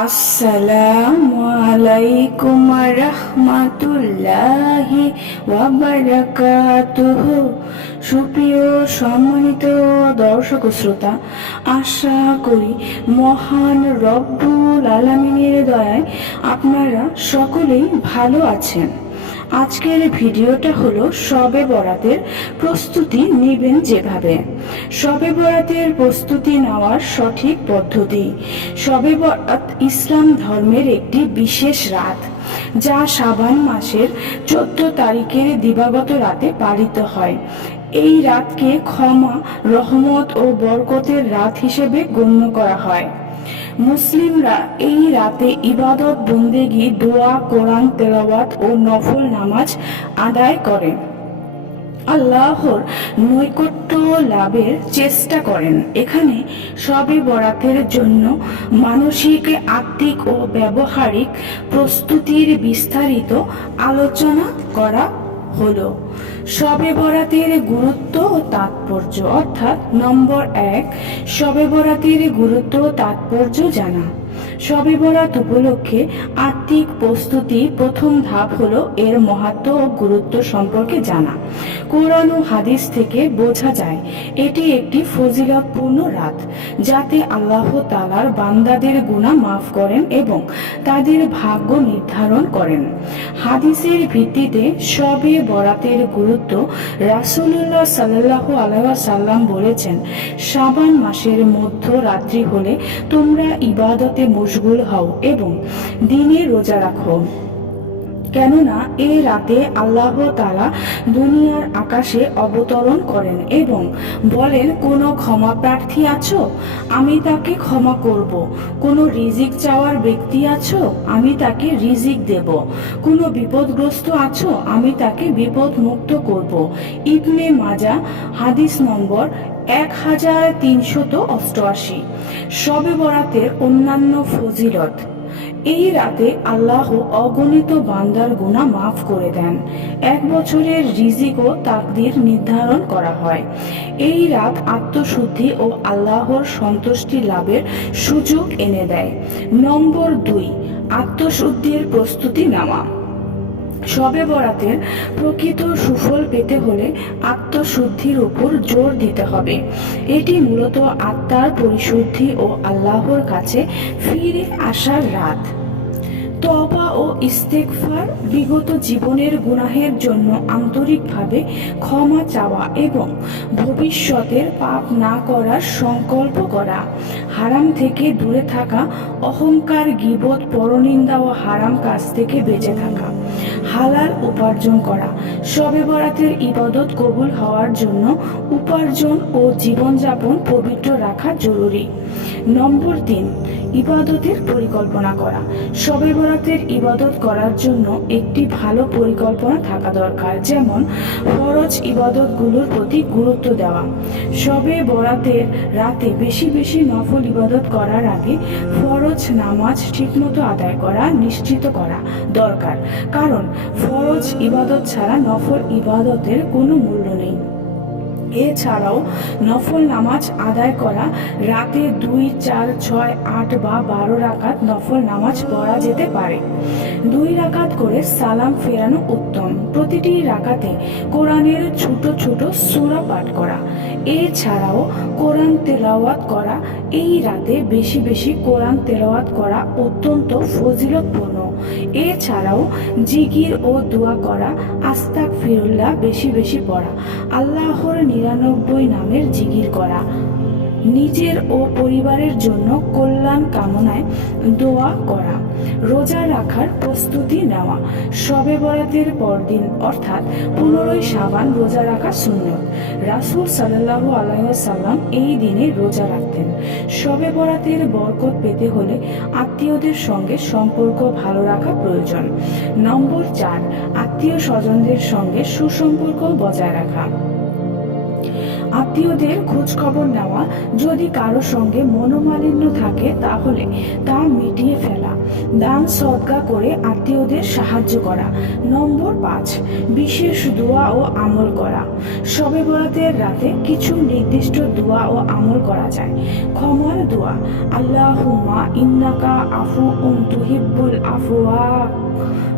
আসসালামু আলাইকুম রাহমাতুল্লাহি ওয়া বারাকাতুহু। সুপ্রিয় সম্মানিত দর্শক শ্রোতা, আশা করি মহান রব্বুল আলামিনের দয়ায় আপনারা সকলেই ভালো আছেন। আজকের ভিডিওটা হলো শবে বরাতের প্রস্তুতি নেবেন যেভাবে। শবে বরাতের প্রস্তুতি নেওয়ার সঠিক পদ্ধতি। শবে বরাত ইসলাম ধর্মের একটি বিশেষ রাত, যা শাবান মাসের 14 তারিখের দিবাগত রাতে পালিত হয়। এই রাতকে ক্ষমা, রহমত ও বরকতের রাত হিসেবে গণ্য করা হয়। মুসলিমরা এই রাতে ইবাদত, বন্দেগী, দোয়া, কোরআন তেলাওয়াত ও নফল নামাজ আদায় করে আল্লাহর নৈকট্য লাভের চেষ্টা করেন। এখানে শবে বরাতের জন্য মানসিক, আত্মিক ও ব্যবহারিক প্রস্তুতির বিস্তারিত আলোচনা করা হলো। শবে বরাতের গুরুত্ব ও তাৎপর্য, অর্থাৎ নম্বর 1, শবে বরাতের গুরুত্ব ও তাৎপর্য জানা। শবে বরাত উপলক্ষে আত্মিক প্রস্তুতি প্রথম ধাপ হলো এর মাহাত্ম্য ও গুরুত্ব সম্পর্কে জানা। কোরআন ও হাদিস থেকে বোঝা যায় এটি একটি ফজিলতপূর্ণ রাত, যাতে আল্লাহ তাআলার বান্দাদের গুনাহ মাফ করেন এবং তাদের ভাগ্য নির্ধারণ করেন। হাদিসের ভিত্তিতে শবে বরাতের গুরুত্ব রাসূলুল্লাহ সাল্লাল্লাহু আলাইহি ওয়াসাল্লাম বলেছেন, শাবান মাসের মধ্যরাত্রি হলে তোমরা ইবাদতে মশগুল হও এবং দিনে রোজা রাখো, কেননা এ রাতে আল্লাহ তাআলা দুনিয়ার আকাশে অবতরণ করেন এবং বলেন, কোনো ক্ষমা প্রার্থী আছো, আমি তাকে ক্ষমা করব। কোনো রিজিক চাওয়ার ব্যক্তি আছো, আমি তাকে রিজিক দেব। কোনো বিপদগ্রস্ত আছো, আমি তাকে বিপদ মুক্ত করব। ইবনে মাজাহ, হাদিস নম্বর 1388। শবে বরাতের অন্যান্য ফজিলত। এই রাতে আল্লাহ অগণিত বান্দার গুনাহ মাফ করে দেন। 1 বছরের রিজিক ও তাকদীর নির্ধারণ করা হয়। এই রাত আত্মশুদ্ধি ও আল্লাহর সন্তুষ্টি লাভের সুযোগ এনে দেয়। নম্বর 2, আত্মশুদ্ধির প্রস্তুতি নেওয়া। শবে বরাতের প্রকৃত সুফল পেতে হলে আত্মশুদ্ধির উপর জোর দিতে হবে। এটি মূলত আত্মার পরিশুদ্ধি ও আল্লাহর কাছে ফিরে আসার রাত। তওবা ও ইস্তেগফার, বিগত জীবনের গুনাহের জন্য আন্তরিকভাবে ক্ষমা চাওয়া এবং ভবিষ্যতের পাপ না করার সংকল্প করা। হারাম থেকে দূরে থাকা, অহংকার, গীবত, পরনিন্দা ও হারাম কাজ থেকে বেঁচে থাকা। হালাল উপার্জন করা। শবে বরাতের ইবাদত কবুল হওয়ার জন্য উপার্জন ও জীবনযাপন পবিত্র রাখা জরুরি। নম্বর 3, ইবাদতের পরিকল্পনা করা। শবে বরাতের ইবাদত করার জন্য একটি ভালো পরিকল্পনা থাকা দরকার, যেমন ফরজ ইবাদতগুলোর প্রতি গুরুত্ব দেওয়া। শবে বরাতের রাতে বেশি বেশি নফল ইবাদত করার আগে ফরজ নামাজ ঠিকমতো আদায় করা নিশ্চিত করা দরকার, কারণ ফরজ ইবাদত ছাড়া নফল ইবাদতের কোনো মূল্য নেই। এছাড়াও নফল নামাজ আদায় করা, রাতে 2, 4, 6, 8 বা 12 রাকাত নফল নামাজ পড়া যেতে পারে। 2 রাকাত করে সালাম ফেরানো উত্তম। প্রতিটি রাকাতে কোরআনের ছোট ছোট সূরা পাঠ করা। এছাড়াও কোরআন তেলাওয়াত করা। এই রাতে বেশি বেশি কোরআন তেলাওয়াত করা অত্যন্ত ফজিলতপূর্ণ। এছাড়াও জিকির ও দোয়া করা, আস্তাগফিরুল্লাহ বেশি বেশি পড়া, আল্লাহর 99 নামের জিকির করা, নিজের ও পরিবারের জন্য কল্যাণ কামনায় দোয়া করা। রোজা রাখার প্রস্তুতি নেওয়া। শবে বরাতের পরদিন অর্থাৎ 15 শাবান রোজা রাখা সুন্নত। রাসূল সাল্লাল্লাহু আলাইহি ওয়াসাল্লাম এই দিনে রোজা রাখতেন। শবে বরাতের বরকত পেতে হলে আত্মীয়দের সঙ্গে সম্পর্ক ভালো রাখা প্রয়োজন। নম্বর 4, আত্মীয় স্বজনদের সঙ্গে সুসম্পর্ক বজায় রাখা। আত্মীয়দের খোঁজ খবর নেওয়া, যদি কারো সঙ্গে মনোমালিন্য থাকে তাহলে তা মিটিয়ে ফেলা, দান সদকা করে আত্মীয়দের সাহায্য করা। নম্বর 5, বিশেষ দোয়া ও আমল করা। শবে বরাতের রাতে কিছু নির্দিষ্ট দোয়া ও আমল করা যায়। ক্ষমার দোয়া, আল্লাহুম্মা ইন্নাকা আফুউন তুহিব্বুল আফওয়া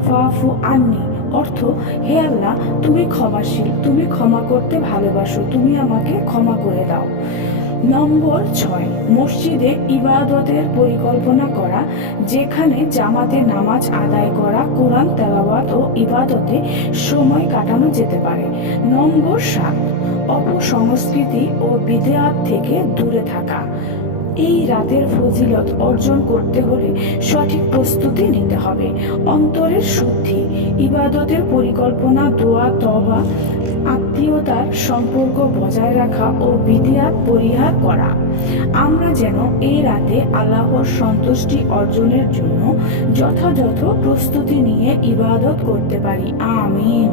ফাফু আন্নি, অর্থ হে আল্লাহ তুমি ক্ষমাশীল, তুমি ক্ষমা করতে ভালোবাসো, তুমি আমাকে ক্ষমা করে দাও। নম্বর 6, মসজিদে ইবাদতের পরিকল্পনা করা, যেখানে জামাতে নামাজ আদায় করা, কোরআন তেলাওয়াত ও ইবাদতে সময় কাটানো যেতে পারে। নম্বর 7, অপসংস্কৃতি ও বিদআত থেকে দূরে থাকা। এই রাতের ফজিলত অর্জন করতে হলে সঠিক প্রস্তুতি নিতে হবে। অন্তরের শুদ্ধি, ইবাদতের পরিকল্পনা, দোয়া, তওবা, আত্মীয়তার সম্পর্ক বজায় রাখা ও বিদআত পরিহার করা। আমরা যেন এই রাতে আল্লাহর সন্তুষ্টি অর্জনের জন্য যথাযথ প্রস্তুতি নিয়ে ইবাদত করতে পারি। আমিন।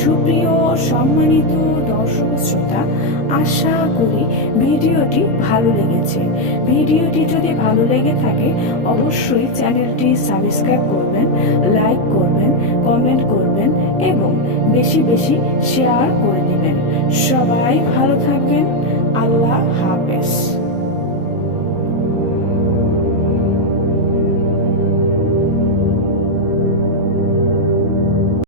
সুপ্রিয় সম্মানিত দর্শক শ্রোতা, আশা করি ভিডিওটি ভালো লেগেছে। ভিডিওটি যদি ভালো লেগে থাকে অবশ্যই চ্যানেলটি সাবস্ক্রাইব করবেন, লাইক করবেন, কমেন্ট করবেন এবং বেশি বেশি শেয়ার করে দিবেন। সবাই ভালো